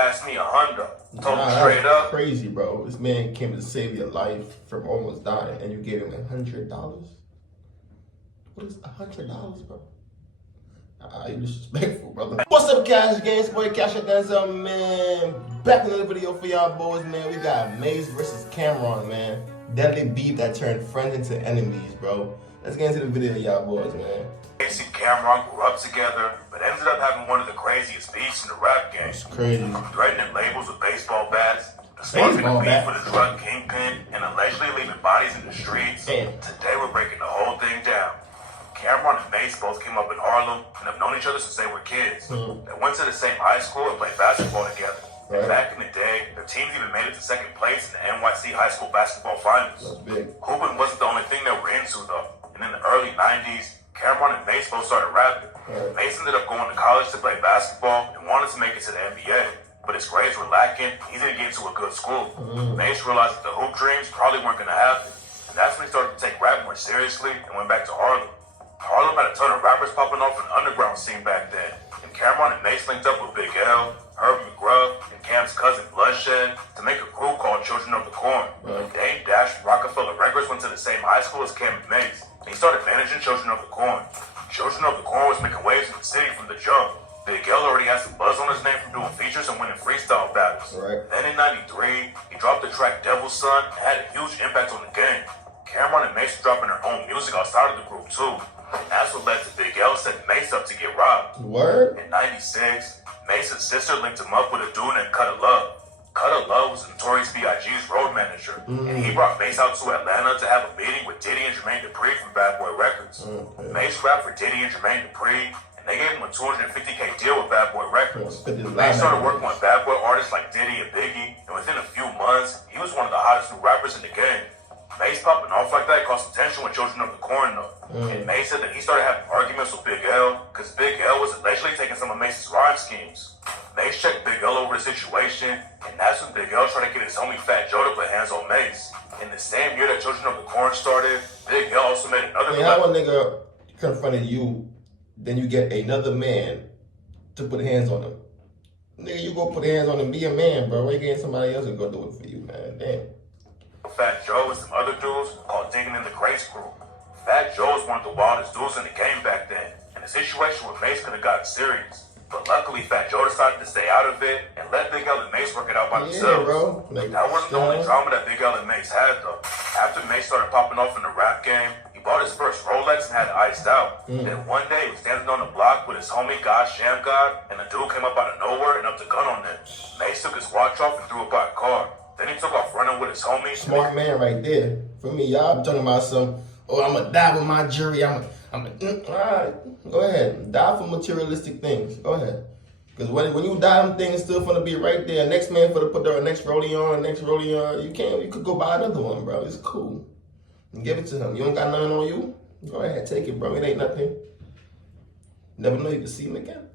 pass me $100. Told him straight up. Crazy, bro. This man came to save your life from almost dying, and you gave him $100. What is $100, bro? You disrespectful, brother. What's up, Cash Games? Boy, CASHOUT, DANZEL, man. Back in another video for y'all boys, man. We got Mase versus Camron, man. Deadly beef that turned friends into enemies, bro. Let's get into the video, y'all boys, man. Mase and Camron grew up together, but ended up having one of the craziest beefs in the rap game. It's crazy. Threatening labels with baseball bats, sparking a beef with a drug kingpin, and allegedly leaving bodies in the streets. Damn. Today we're breaking the whole thing down. Camron and Mase both came up in Harlem and have known each other since they were kids. They went to the same high school and played basketball together. And back in the day, their teams even made it to second place in the NYC high school basketball finals. That's big. Hooping wasn't the only thing they were into though. And in the early 90s, Camron and Mase both started rapping. Mase ended up going to college to play basketball and wanted to make it to the NBA. But his grades were lacking, he didn't get into a good school. Mase realized that the hoop dreams probably weren't going to happen. And that's when he started to take rap more seriously and went back to Harlem. Harlem had a ton of rappers popping off in the underground scene back then. And Camron and Mase linked up with Big L, Herb McGruff, and Cam's cousin Bloodshed to make a crew called Children of the Corn. Dame Dash from Rockefeller Records went to the same high school as Cam and Mase. And he started managing Children of the Corn. Children of the Corn was making waves in the city from the jump. Big L already had some buzz on his name from doing features and winning freestyle battles. Then in '93, he dropped the track Devil's Son and had a huge impact on the game. Camron and Mase were dropping their own music outside of the group too. And that's what led to Big L setting Mase up to get robbed. Word? In '96, Mase's sister linked him up with a dude named Cutta Love. Cutta Love was Notorious B.I.G.'s road manager, and he brought Mase out to Atlanta to have a meeting with Diddy and Jermaine Dupri from Bad Boy Records. Mase rapped for Diddy and Jermaine Dupri, and they gave him a $250K deal with Bad Boy Records. Mase started working with Bad Boy artists like Diddy and Biggie, and within a few months, he was one of the hottest new rappers in the game. Mase popping off like that caused some tension with Children of the Corn though. And Mase said that he started having arguments with Big L because Big L was allegedly taking some of Mase's rhyme schemes. Mase checked Big L over the situation, and that's when Big L tried to get his homie Fat Joe to put hands on Mase. In the same year that Children of the Corn started, Big L also made another. Hey, how a nigga confronted you, then you get another man to put hands on him? Nigga, you go put hands on him, be a man, bro. Why you getting somebody else to go do it for you, man? Damn. Fat Joe and some other dudes called Digging in the Crates crew. Fat Joe was one of the wildest dudes in the game back then, and the situation with Mase could have gotten serious. But luckily, Fat Joe decided to stay out of it and let Big L and Mase work it out by themselves. Bro. That wasn't the only drama that Big L and Mase had though. After Mase started popping off in the rap game, he bought his first Rolex and had it iced out. Then one day, he was standing on the block with his homie God Sham God, and a dude came up out of nowhere and upped a gun on him. Mase took his watch off and threw it by a car. Then he took off running with his homies. Smart man right there. For me, y'all be talking about some, oh, I'm gonna die with my jury. All right, go ahead. Die for materialistic things. Go ahead. Because when you die, them things still gonna be right there. Next man for to put the next rollie on, you could go buy another one, bro. It's cool. And give it to him. You don't got nothing on you? Go ahead, take it, bro. It ain't nothing. Never know you can see him again.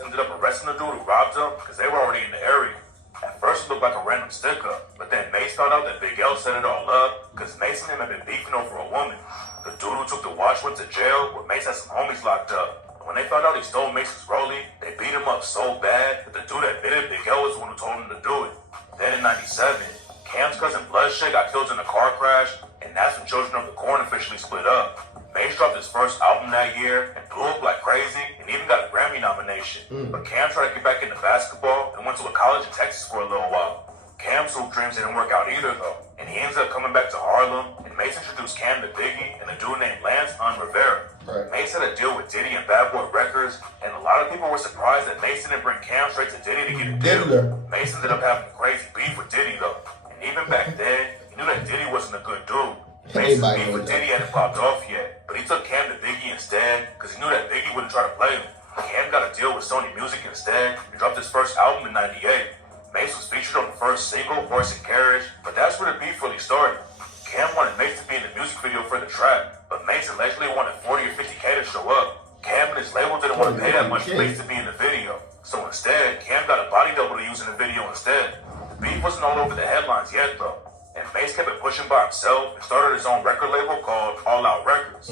Ended up arresting the dude who robbed him because they were already in the area. At first it looked like a random stick-up, but then Mase found out that Big L set it all up because Mase and him had been beefing over a woman. The dude who took the watch went to jail where Mase had some homies locked up. And when they found out he stole Mase's rollie, they beat him up so bad that the dude admitted Big L was the one who told him to do it. Then in '97, Cam's cousin Bloodshed got killed in a car crash, and that's when Children of the Corn officially split up. Mase dropped his first album that year and blew up like crazy and even got a Grammy nomination. But Cam tried to get back into basketball and went to a college in Texas for a little while. Cam's hoop dreams didn't work out either though, and he ended up coming back to Harlem, and Mase introduced Cam to Biggie and a dude named Lance Rivera. Mase had a deal with Diddy and Bad Boy Records, and a lot of people were surprised that Mase didn't bring Cam straight to Diddy to get a deal. Mase ended up having a crazy beef with Diddy though, and even back then, he knew that Diddy wasn't a good dude. Mase's beef with Diddy hadn't popped off yet, but he took Cam to Biggie instead because he knew that Biggie wouldn't try to play him. Cam got a deal with Sony Music instead and dropped his first album in '98. Mase was featured on the first single, Horse and Carriage, but that's where the beef really started. Cam wanted Mase to be in the music video for the track, but Mase allegedly wanted 40 or 50K to show up. Cam and his label didn't want to pay that much for Mase to be in the video, so instead, Cam got a body double to use in the video instead. The beef wasn't all over the headlines yet though. And Mase kept it pushing by himself and started his own record label called All Out Records.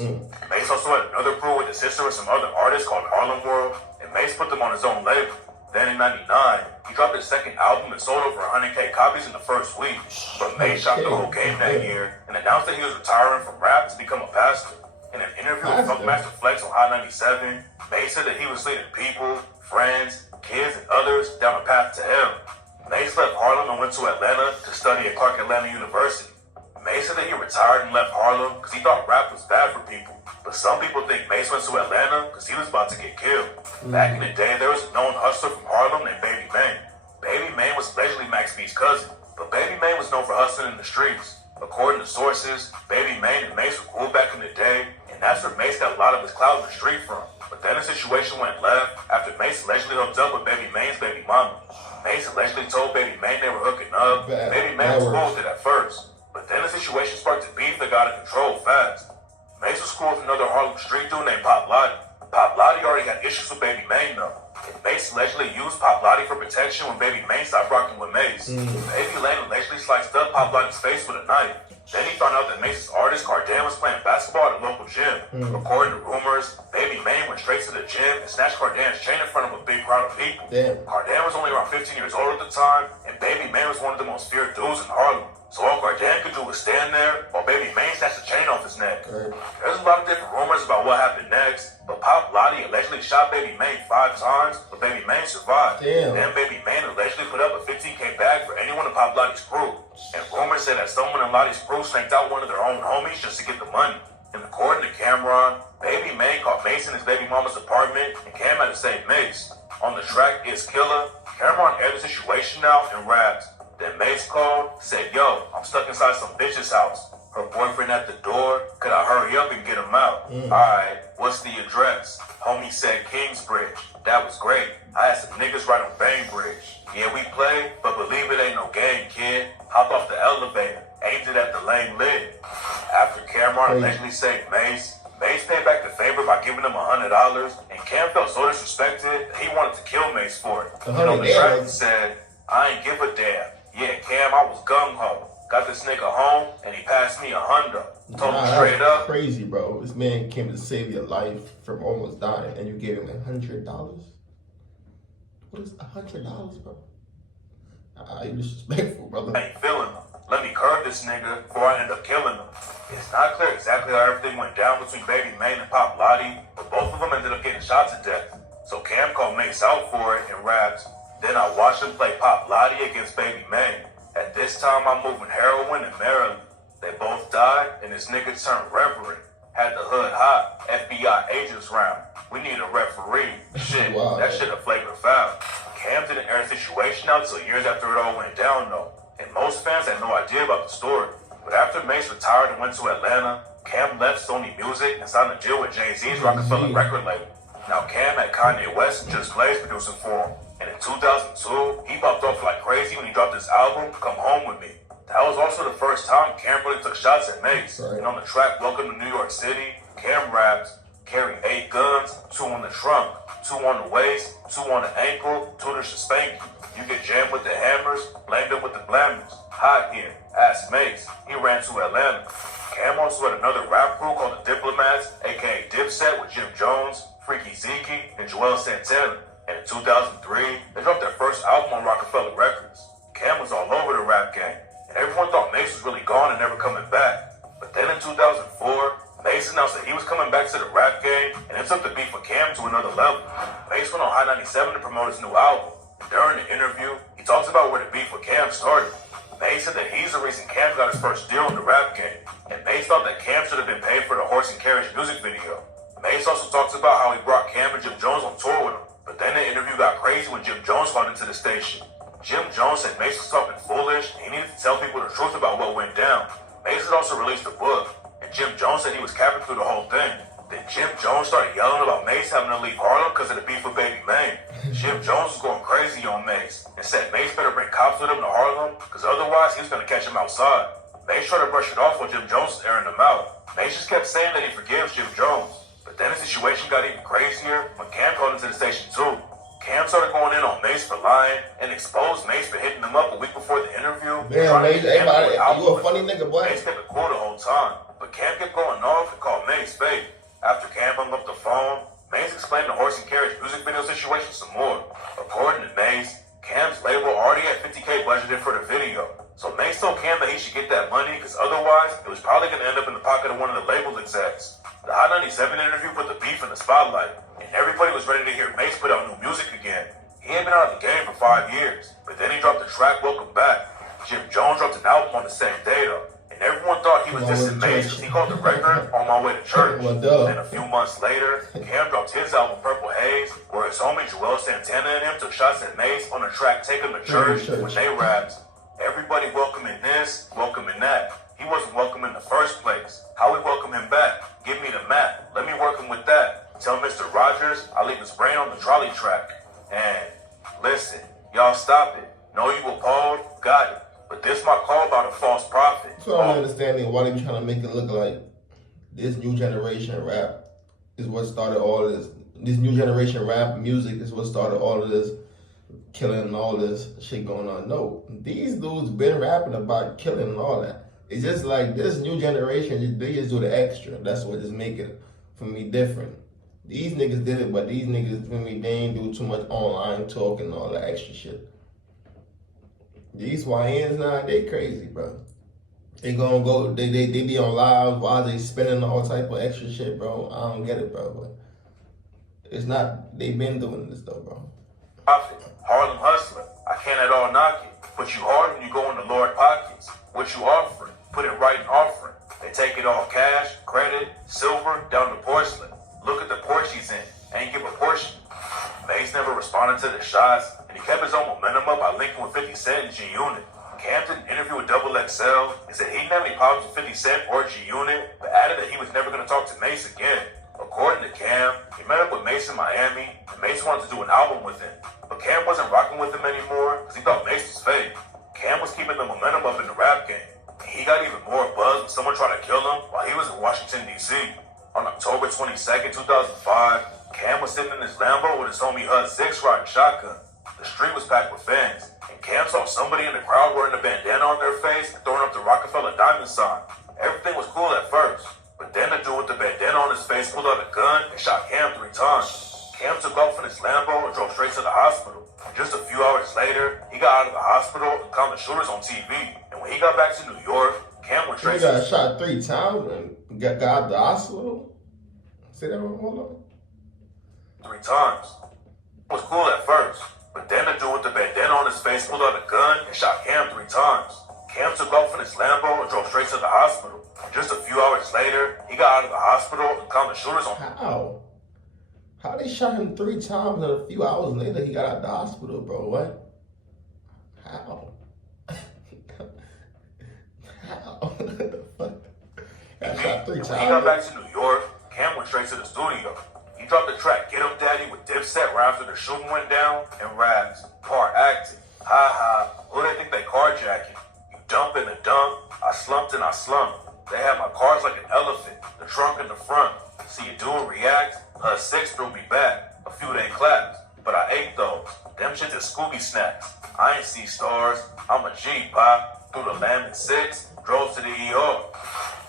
Mase also had another crew with his sister and some other artists called Harlem World, and Mase put them on his own label. Then in 99, he dropped his second album and sold over 100K copies in the first week. But Mase shot the whole game that year and announced that he was retiring from rap to become a pastor. In an interview with Funkmaster Flex on Hot 97, Mase said that he was leading people, friends, kids, and others down a path to hell. Mase left Harlem and went to Atlanta to study at Clark Atlanta University. Mase said that he retired and left Harlem because he thought rap was bad for people. But some people think Mase went to Atlanta because he was about to get killed. Back in the day, there was a known hustler from Harlem named Baby Mane. Baby Mane was allegedly Max B's cousin, but Baby Mane was known for hustling in the streets. According to sources, Baby Mane and Mase were cool back in the day, and that's where Mase got a lot of his clout in the street from. But then the situation went left after Mase allegedly hooked up with Baby Mane's baby mama. Mase allegedly told Baby Mane they were hooking up. Baby Mane was cool with it at first. But then the situation sparked a beef that got out of control fast. Mase was cool with another Harlem street dude named Pop Lottie. Pop Lottie already had issues with Baby Mane though. And Mase allegedly used Pop Lottie for protection when Baby Mane stopped rocking with Mase. Baby Lane allegedly sliced up Pop Lottie's face with a knife. Then he found out that Mase's artist Cardan was playing basketball at a local gym. According to rumors, Baby Mane went straight to the gym and snatched Cardan's chain in front of a big crowd of people. Cardan was only around 15 years old at the time, and Baby Mane was one of the most feared dudes in Harlem. So all Cardan could do was stand there while Baby Mane snatched the chain off his neck. There's a lot of different rumors about what happened next, but Pop Lottie allegedly shot Baby Mane 5 times, but Baby Mane survived. Then Baby Mane allegedly put up a 15K bag for anyone in Pop Lottie's crew. And rumors say that someone in Lottie's crew snanked out one of their own homies just to get the money. And according to Camron, Baby Mane caught Mase in his baby mama's apartment and Cam had to save Mase. On the track Is Killer, Camron aired the situation out and raps. Then Mase called, said, yo, I'm stuck inside some bitch's house. Her boyfriend at the door, could I hurry up and get him out? Alright, what's the address? Homie said Kingsbridge. That was great. I had some niggas right on Bainbridge. Yeah, we play, but believe it ain't no game, kid. Hop off the elevator, aimed it at the lame lid. After Camron allegedly saved Mase, Mase paid back the favor by giving him $100, and Cam felt so disrespected that he wanted to kill Mase for it. And on the track he said, I ain't give a damn. Yeah, Cam, I was gung-ho. Got this nigga home, and he passed me $100. Told him straight up. Crazy, bro. This man came to save your life from almost dying, and you gave him $100? What is $100, bro? You disrespectful, brother. I ain't feeling him. Let me curb this nigga before I end up killing him. It's not clear exactly how everything went down between Baby Mane and Pop Lottie, but both of them ended up getting shot to death. So Cam called Mase out for it and raps, then I watched him play Pop Lottie against Baby Mane. At this time, I'm moving heroin in Maryland. They both died, and this nigga turned reverend. Had the hood hot, FBI agents round. We need a referee. Shit, that shit a flavor foul. Cam didn't air the situation out till years after it all went down, though. And most fans had no idea about the story. But after Mase retired and went to Atlanta, Cam left Sony Music and signed a deal with Jay-Z's Rockefeller record label. Now Cam had Kanye West and Just Blaze producing for him. And in 2002, he popped off like crazy when he dropped his album, Come Home With Me. That was also the first time Cam really took shots at Mase. And on the track, Welcome to New York City, Cam raps, carry 8 guns, 2 in the trunk, 2 on the waist, 2 on the ankle, 2 to spank you. You get jammed with the hammers, blamed up with the blammers. Hot here, ask Mase, he ran to Atlanta. Cam also had another rap crew called the Diplomats, aka Dipset with Jim Jones, Freaky Zeke, and Joel Santana. And in 2003, they dropped their first album on Rockefeller Records. Cam was all over the rap game, and everyone thought Mase was really gone and never coming back. But then in 2004, Mase announced that he was coming back to the rap game, and it took the beef with Cam to another level. Mase went on Hot 97 to promote his new album. During the interview, he talks about where the beef with Cam started. Mase said that he's the reason Cam got his first deal in the rap game, and Mase thought that Cam should have been paid for the Horse and Carriage music video. Mase also talks about how he brought Cam and Jim Jones on tour with him. But then the interview got crazy when Jim Jones called into the station. Jim Jones said Mase was talking foolish and he needed to tell people the truth about what went down. Mase had also released a book, and Jim Jones said he was capping through the whole thing. Then Jim Jones started yelling about Mase having to leave Harlem because of the beef with Baby Mane. Jim Jones was going crazy on Mase and said Mase better bring cops with him to Harlem because otherwise he was going to catch him outside. Mase tried to brush it off while Jim Jones was airing him out. Mase just kept saying that he forgives Jim Jones. But then the situation got even crazier when Cam called into the station too. Cam started going in on Mase for lying and exposed Mase for hitting him up a week before the interview. Damn, Mase, everybody, you a funny nigga, boy. Mase kept it cool the whole time, but Cam kept going off and called Mase fake. After Cam hung up the phone, Mace explained the horse and carriage music video situation some more. According to Mace, Cam's label already had $50K budgeted for the video. So Mace told Cam that he should get that money because otherwise it was probably going to end up in the pocket of one of the label execs. The Hot 97 interview put the beef in the spotlight, and everybody was ready to hear Mace put out new music again. He had been out of the game for 5 years, but then he dropped the track Welcome Back. Jim Jones dropped an album on the same day though, and everyone thought he was dissing Mace because he called the record On My Way to Church. Then a few months later, Cam dropped his album Purple Haze, where his homie Joel Santana and him took shots at Mace on the track Take Him to Church when they rapped. Everybody welcoming this, welcoming that. He wasn't welcome in the first place. How we welcome him back? Give me the map. Let me work him with that. Tell Mr. Rogers I leave his brain on the trolley track. And listen, y'all stop it. Know you appalled? Got it. But this my call about a false prophet. So I'm understanding why they be trying to make it look like this new generation rap is what started all this. This new generation rap music is what started all of this killing and all this shit going on. No, these dudes been rapping about killing and all that. It's just like this new generation, they just do the extra. That's what just make it, for me, different. These niggas did it, but these niggas, for me, they ain't do too much online talk and all that extra shit. These YNs now, they crazy, bro. They gonna go, they be on live while they spinning all type of extra shit, bro. I don't get it, bro. But it's not, they been doing this though, bro. Prophet, Harlem hustler, I can't at all knock it. But you hard when you go in the Lord pockets. What you offering? Put it right in offering. They take it all cash, credit, silver, down to porcelain. Look at the Porsche he's in. Ain't give a portion. Mace never responded to the shots, and he kept his own momentum up by linking with 50 Cent and G-Unit. Cam did an interview with Double XL and said he didn't have any problems with 50 Cent or G-Unit, but added that he was never going to talk to Mace again. According to Cam, he met up with Mace in Miami, and Mace wanted to do an album with him. But Cam wasn't rocking with him anymore because he thought Mace was fake. Cam was keeping the momentum up in the rap game. And he got even more buzz when someone tried to kill him while he was in Washington, D.C. On October 22nd, 2005, Cam was sitting in his Lambo with his homie HUD-6 riding shotgun. The street was packed with fans, and Cam saw somebody in the crowd wearing a bandana on their face and throwing up the Rockefeller diamond sign. Everything was cool at first, but then the dude with the bandana on his face pulled out a gun and shot Cam 3 times. Cam took off in his Lambo and drove straight to the hospital. Just a few hours later, he got out of the hospital and caught the shooters on TV. And when he got back to New York, Cam went straight to... He got shot 3 times and got out of the hospital? Say that one, hold on. 3 times. It was cool at first, but then the dude with the bandana on his face pulled out a gun and shot Cam 3 times. Cam took off in his Lambo and drove straight to the hospital. Just a few hours later, he got out of the hospital and caught the shooters on... How? How they shot him 3 times and a few hours later he got out of the hospital, bro? What? How? How? What the fuck? Got shot 3 times. When he got back to New York, Cam went straight to the studio. He dropped the track Get 'Em Daddy with Dipset right after the shooting went down and raps, part acting. Ha ha, who they think they carjacking? You dump in the dump, I slumped and I slumped. They had my cars like an elephant, the trunk in the front. See you do and react, HUD-6 threw me back. A few they clapped, but I ate those. Them shits is Scooby snacks. I ain't see stars, I'm a G, pop. Through the Lamb and 6, drove to the ER.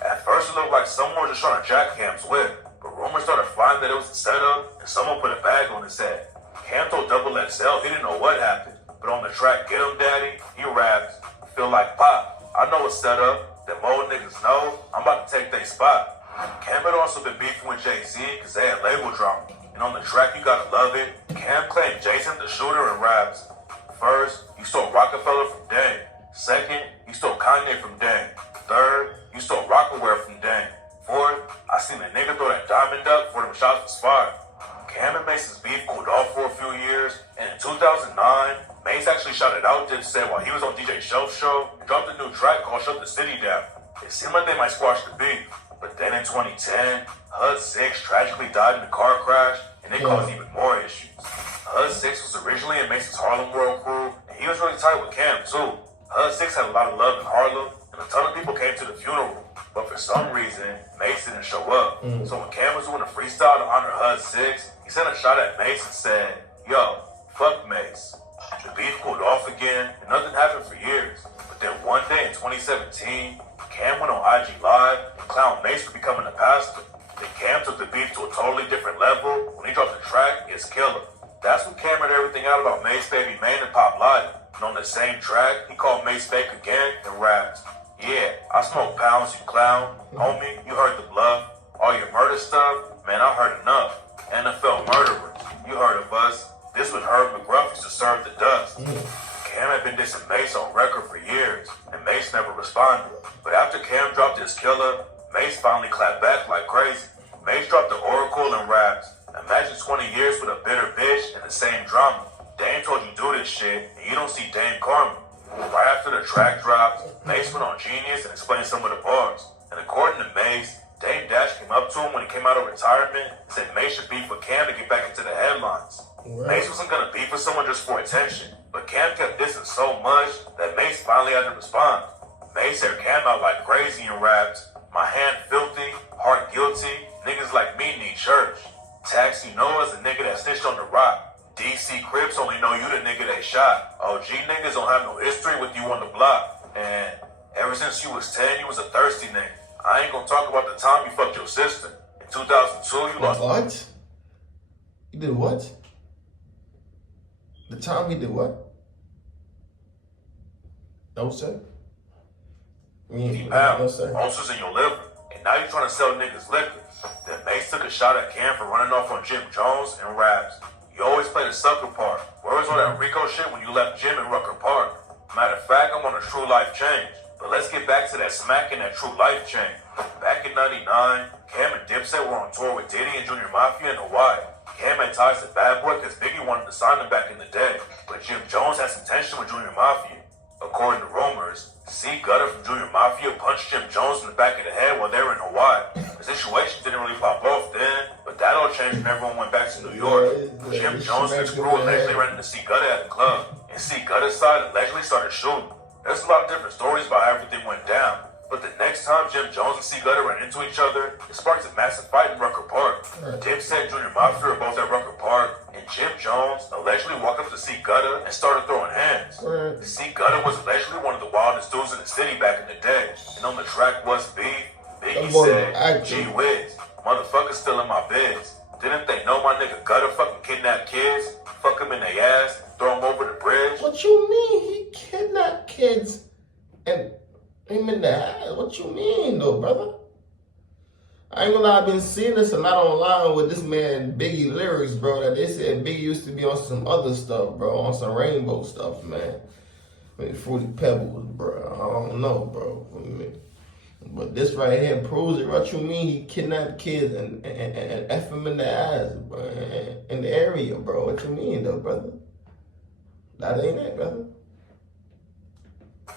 At first it looked like someone was just trying to jack Cam's whip, but rumors started flying that it was a setup and someone put a bag on his head. Cam told Double XL he didn't know what happened, but on the track Get 'Em Daddy, he rapped, feel like pop. I know it's set up, them old niggas know I'm about to take their spot. Cam had also been beefing with Jay-Z because they had label drama. And on the track You Gotta Love It, Cam claimed Jason the shooter and raps. First, you stole Rockefeller from Dame. Second, you stole Kanye from Dame. Third, you stole Rockaware from Dame. Fourth, I seen a nigga throw that diamond up before them shots was fired. Cam and Mace's beef cooled off for a few years, and in 2009, Mace actually shouted out Dipset while he was on DJ Shelf's show and dropped a new track called Shut the City Down. It seemed like they might squash the beef. But then in 2010, HUD-6 tragically died in a car crash, and it caused even more issues. HUD-6 was originally in Mace's Harlem World crew, and he was really tight with Cam too. HUD-6 had a lot of love in Harlem, and a ton of people came to the funeral. But for some reason, Mace didn't show up. So when Cam was doing a freestyle to honor HUD-6, he sent a shot at Mace and said, yo, fuck Mace. The beef cooled off again, and nothing happened for years. But then one day in 2017, Cam went on IG Live and clowned Mace for becoming a pastor. Then Cam took the beef to a totally different level. When he dropped the track, it's killer. That's when Cam read everything out about Mace Baby Mane and Pop Lottie. And on the same track, he called Mace fake again and rapped, "Yeah, I smoke pounds, you clown. Homie, you heard the bluff. All your murder stuff, man, I heard enough. NFL murderers, you heard of us. This when Herb McGruff used to serve the dust." Cam had been dissing Mace on record for years, and Mace never responded. But after Cam dropped his killer, Mace finally clapped back like crazy. Mace dropped the Oracle and raps. Imagine 20 years with a bitter bitch and the same drama. Dame told you do this shit, and you don't see Dame Carmen. Right after the track dropped, Mace went on Genius and explained some of the bars. And according to Mace, Dame Dash came up to him when he came out of retirement and said Mace should beef with Cam to get back into the headlines. Right. Mace wasn't gonna beef with someone just for attention, but Cam kept dissing so much that Mace finally had to respond. Mace aired Cam out like crazy and raps, "My hand filthy, heart guilty, niggas like me need church. Taxi Noah's a nigga that snitched on the rock. DC Crips only know you the nigga they shot. OG niggas don't have no history with you on the block. And ever since you was 10, you was a thirsty nigga. I ain't gonna talk about the time you fucked your sister. In 2002, you lost..." What? He did what? The time he did what? No, sir. pounds, No, sir. ulcers in your liver, and now you're trying to sell niggas liquor. Then Mace took a shot at Cam for running off on Jim Jones and raps, "You always play the sucker part. Where was all that Rico shit when you left Jim in Rucker Park? Matter of fact, I'm on a true life change. But let's get back to that smack and that true life change. Back in 99, Cam and Dipset were on tour with Diddy and Junior Mafia in Hawaii. Cam had ties to Bad Boy because Biggie wanted to sign him back in the day. But Jim Jones had some tension with Junior Mafia. According to rumors, C. Gutter from Junior Mafia punched Jim Jones in the back of the head while they were in Hawaii. The situation didn't really pop off then, but that all changed when everyone went back to New York. Jim Jones and his crew allegedly ran into C. Gutter at the club, and C. Gutter's side allegedly started shooting. There's a lot of different stories about how everything went down, but the next time Jim Jones and C. Gutter ran into each other, it sparked a massive fight in Rucker Park. Dipset and Junior Mafia were both at Rucker Park, and Jim Jones allegedly walked up to C. Gutter and started throwing hands. C. Gutter was allegedly one of the wildest dudes in the city back in the day, and on the track Was Beef, Biggie said, "Gee whiz, motherfuckers still in my biz. Didn't they know my nigga Gutter fucking kidnapped kids, fuck them in their ass, throw them over the bridge?" What you mean he kidnapped kids and him in the ass? What you mean though, brother? I ain't gonna lie, I've been seeing this a lot online with this man Biggie lyrics, bro, that they said Biggie used to be on some other stuff, bro, on some rainbow stuff, man. I mean, Fruity Pebbles, bro. I don't know, bro. But this right here proves it. What you mean he kidnapped kids and F them in the ass, bro, in the area, bro? What you mean though, brother? That ain't it, brother.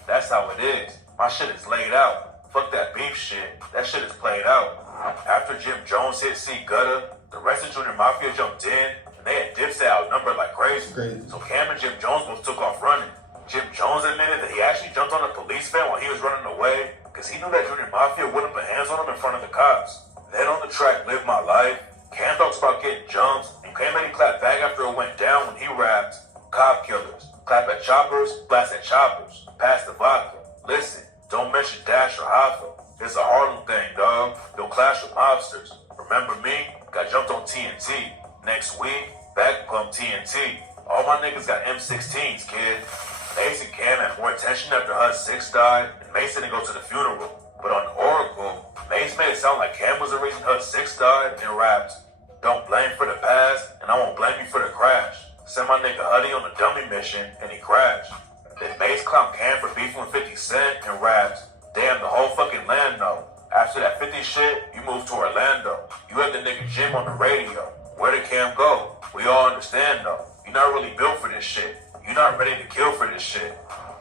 That's how it is. My shit is laid out. Fuck that beef shit. That shit is played out. After Jim Jones hit C. Gutter, the rest of Junior Mafia jumped in, and they had Dipset outnumbered like crazy. So Cam and Jim Jones both took off running. Jim Jones admitted that he actually jumped on a police van while he was running away, because he knew that Junior Mafia wouldn't put hands on him in front of the cops. Then on the track Live My Life, Cam talks about getting jumped, and Cam made him clap back after it went down when he rapped, "Cop killers, clap at choppers, blast at choppers, pass the vodka. Listen, don't mention Dash or Hoffa. It's a Harlem thing, dog. They'll clash with mobsters. Remember me? Got jumped on TNT. Next week, back pump TNT. All my niggas got M16s, kid." Mace and Cam had more attention after Hud 6 died, and Mace didn't go to the funeral. But on Oracle, Mace made it sound like Cam was the reason Hud 6 died and rapped, "Don't blame for the past, and I won't blame you for the crash. Send my nigga Huddy on a dummy mission, and he crashed." Then Mace clowned Cam for beefing with 50 Cent and raps, "Damn, the whole fucking land know. After that 50 shit, you moved to Orlando. You had the nigga Jim on the radio. Where did Cam go? We all understand though. You're not really built for this shit. You're not ready to kill for this shit."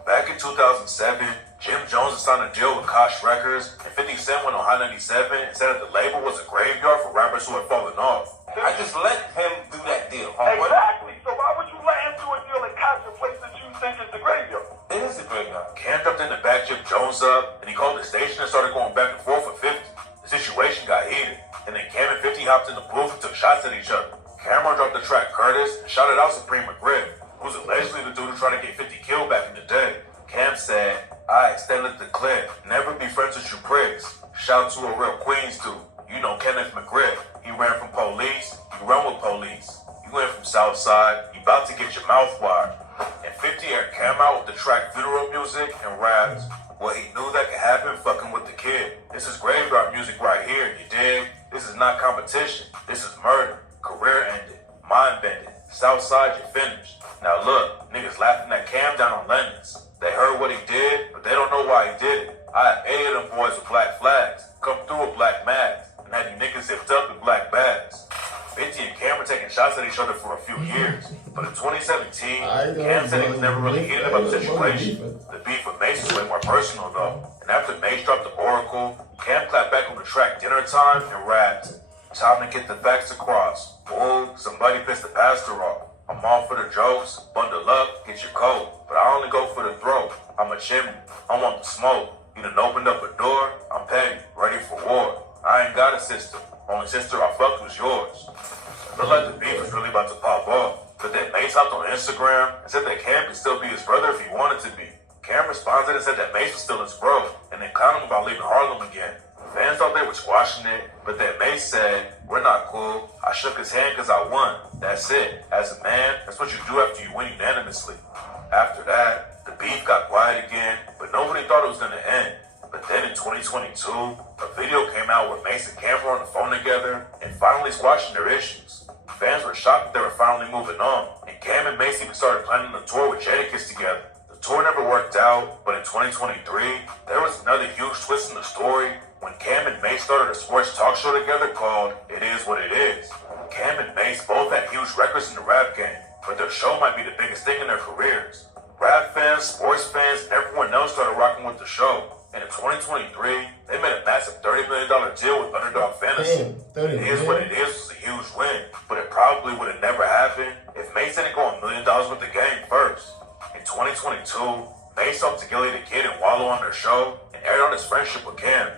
Back in 2007, Jim Jones signed a deal with Kosh Records, and 50 Cent went on High 97 and said that the label was a graveyard for rappers who had fallen off. I just let him do that deal, homeboy. Exactly. So why would you let him do a deal and catch a place that you think is the graveyard? It is a graveyard. Cam jumped in to back Jim Jones up, and he called the station and started going back and forth with 50. The situation got heated, and then Cam and 50 hopped in the booth and took shots at each other. Camron dropped the track Curtis and shouted out Supreme McGriff, who was allegedly the dude who tried to get 50 killed back in the day. Cam said, "I extended the clip. Never be friends with you pricks. Shout to a real Queens dude. You know Kenneth McGriff. He ran from police. You run with police. You went from Southside. You about to get your mouth wired. And 50 Air came out with the track funeral music and raps. Well, he knew that could happen fucking with the kid. This is graveyard music right here, you dig? This is not competition. This is murder. Career ended. Mind bended. Southside, you finished. Now look, niggas laughing at Cam down on Lennon's. They heard what he did, but they don't know why he did it. I had 8 of them boys with black flags. Come through with black mags. And had you niggas zipped up in black bags. 50 and Cam were taking shots at each other for a few years. But in 2017, Cam said he was never really heated about the situation. The beef with Mace was way more personal though. And after Mace dropped the Oracle, Cam clapped back on the track Dinner Time and rapped, "Time to get the facts across. Ooh, somebody pissed the pastor off. I'm all for the jokes, bundle up, get your coat. But I only go for the throat. I'm a chimney, I want the smoke. You done opened up a door, I'm petty, ready for war. I ain't got a sister, only sister I fucked was yours." Looked like the beef was really about to pop off. But then Mace hopped on Instagram and said that Cam could still be his brother if he wanted to be. Cam responded and said that Mace was still his bro, and then clowned him about leaving Harlem again. Fans thought they were squashing it, but then Mace said, "We're not cool. I shook his hand because I won. That's it. As a man, that's what you do after you win unanimously." After that, the beef got quiet again, but nobody thought it was going to end. But then in 2022, a video came out where Mace and Camron were on the phone together and finally squashing their issues. Fans were shocked that they were finally moving on, and Cam and Mace even started planning a tour with Jadakiss together. The tour never worked out, but in 2023, there was another huge twist in the story when Cam and Mace started a sports talk show together called It Is What It Is. Cam and Mace both had huge records in the rap game, but their show might be the biggest thing in their careers. Rap fans, sports fans, and everyone else started rocking with the show. And in 2023, they made a massive $30 million deal with Underdog Fantasy. It Is What It Is was a huge win, but it probably would have never happened if Mace didn't go $1 million with the game first. In 2022, Mace helped to Gilly the Kid and Wallow on their show and aired on his friendship with Cam.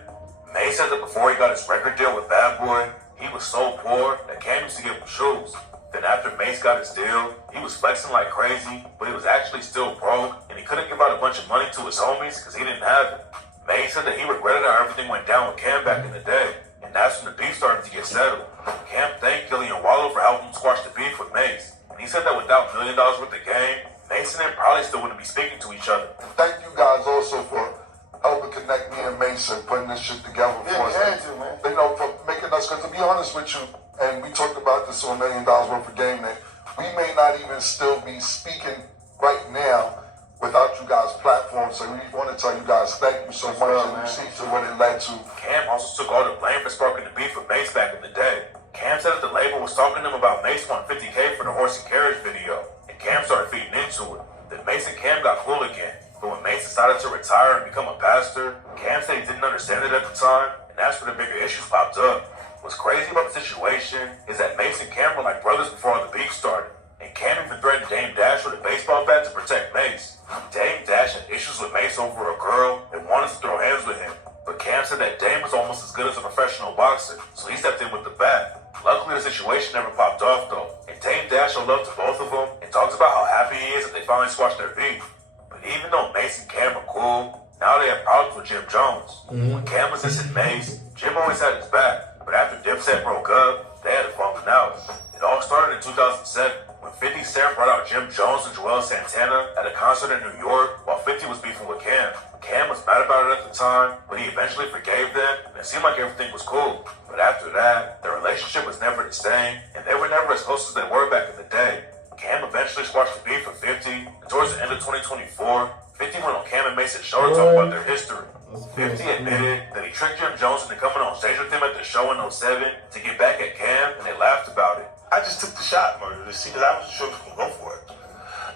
Mace said that before he got his record deal with Bad Boy, he was so poor that Cam used to give him shoes. Then after Mace got his deal, he was flexing like crazy, but he was actually still broke, and he couldn't give out a bunch of money to his homies because he didn't have it. Mace said that he regretted how everything went down with Cam back in the day, and that's when the beef started to get settled. Cam thanked Gilly and Wallow for helping him squash the beef with Mace, and he said that without $1 million worth of game, Mace and him probably still wouldn't be speaking to each other. Thank you guys also for helping connect me and Mace and putting this shit together for us. Man. You know, for making us, because to be honest with you, and we talked about this on $1 million worth of game day, we may not even still be speaking right now without you guys' platform. So we want to tell you guys thank you so much, and you see to what it led to. Cam also took all the blame for sparking the beef with Mace back in the day. Cam said that the label was talking to him about Mace wanting $50K for the horse and carriage video, and Cam started feeding into it. Then Mace and Cam got cool again, but when Mace decided to retire and become a pastor, Cam said he didn't understand it at the time, and that's where the bigger issues popped up. What's crazy about the situation is that Mace and Cam were like brothers before all the beef started, and Cam even threatened Dame Dash with a baseball bat to protect Mace. Dame Dash had issues with Mace over a girl and wanted to throw hands with him, but Cam said that Dame was almost as good as a professional boxer, so he stepped in with the bat. Luckily, the situation never popped off though, and Dame Dash showed love to both of them and talks about how happy he is that they finally squashed their beef. But even though Mace and Cam are cool, now they have problems with Jim Jones. When Cam was dissing Mace, Jim always had his back, but after Dipset broke up, they had a falling out. It all started in 2007 when 50 Cent brought out Jim Jones and Joel Santana at a concert in New York while 50 was beefing with Cam. Cam was mad about it at the time, but he eventually forgave them, and it seemed like everything was cool. But after that, their relationship was never the same, and they were never as close as they were back in the day. Cam eventually squashed the beef with 50, and towards the end of 2024, 50 went on Cam and Mason's show to talk about their history. 50 admitted that he tricked Jim Jones into coming on stage with him at the show in 07 to get back at Cam, and they laughed about it. I just took the shot, murder, to see, because I wasn't sure if he was going to go for it.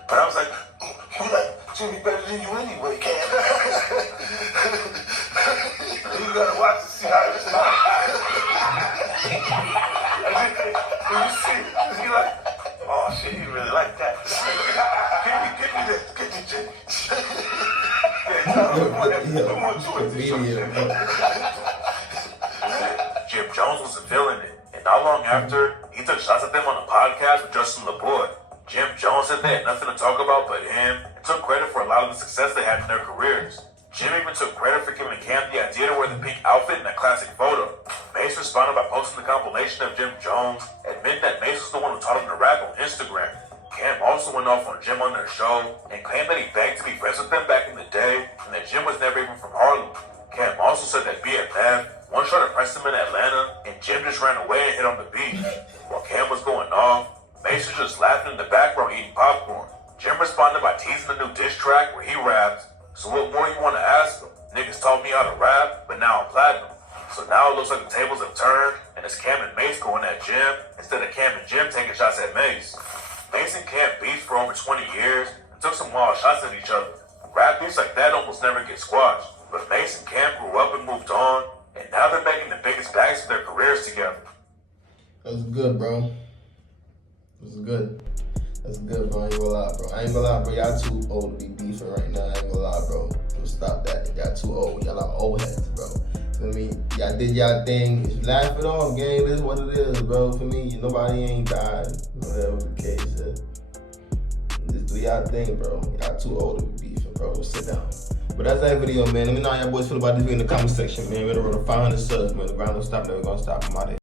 But I was like, he was like, Jimmy better than you anyway, Cam. You gotta watch to see how this is. When you see it, you like, oh shit, you really like that. Give me this, get me Jimmy. Jim Jones wasn't feeling it, and not long after, he took shots at them on a podcast with Justin LeBoy. Jim Jones said they had nothing to talk about but him, and took credit for a lot of the success they had in their careers. Jim even took credit for giving Cam the idea to wear the pink outfit in that classic photo. Mase responded by posting the compilation of Jim Jones, admitting that Mase was the one who taught him to rap on Instagram. Cam also went off on Jim on their show and claimed that he begged to be friends with them back in the day and that Jim was never even from Harlem. Cam also said that BFF once tried to press him in Atlanta and Jim just ran away and hit on the beach. While Cam was going off, Mase was just laughing in the background eating popcorn. Jim responded by teasing the new diss track where he raps, "So what more you want to ask them? Niggas taught me how to rap, but now I'm platinum." So now it looks like the tables have turned and it's Cam and Mase going at Jim instead of Cam and Jim taking shots at Mase. Mase and Cam beefed for over 20 years and took some wild shots at each other. Rap beefs like that almost never get squashed, but Mase and Cam grew up and moved on, and now they're making the biggest bags of their careers together. That's good, bro. That's good. That's good, bro. I ain't gonna lie, bro. I ain't gonna lie, bro. Y'all too old to be beefing right now. I ain't gonna lie, bro. So stop that. Y'all too old. Y'all are old heads, bro. For me, y'all did y'all thing. Just laugh it off, gang. This is what it is, bro. For me, nobody ain't died. Whatever the case is. Just do y'all thing, bro. Y'all too old to be beefing, bro. Sit down. But that's that video, man. Let me know how y'all boys feel about this video in the comment section, man. We're gonna run 500 subs, man. The grind don't stop, never gonna stop. I'm out of here.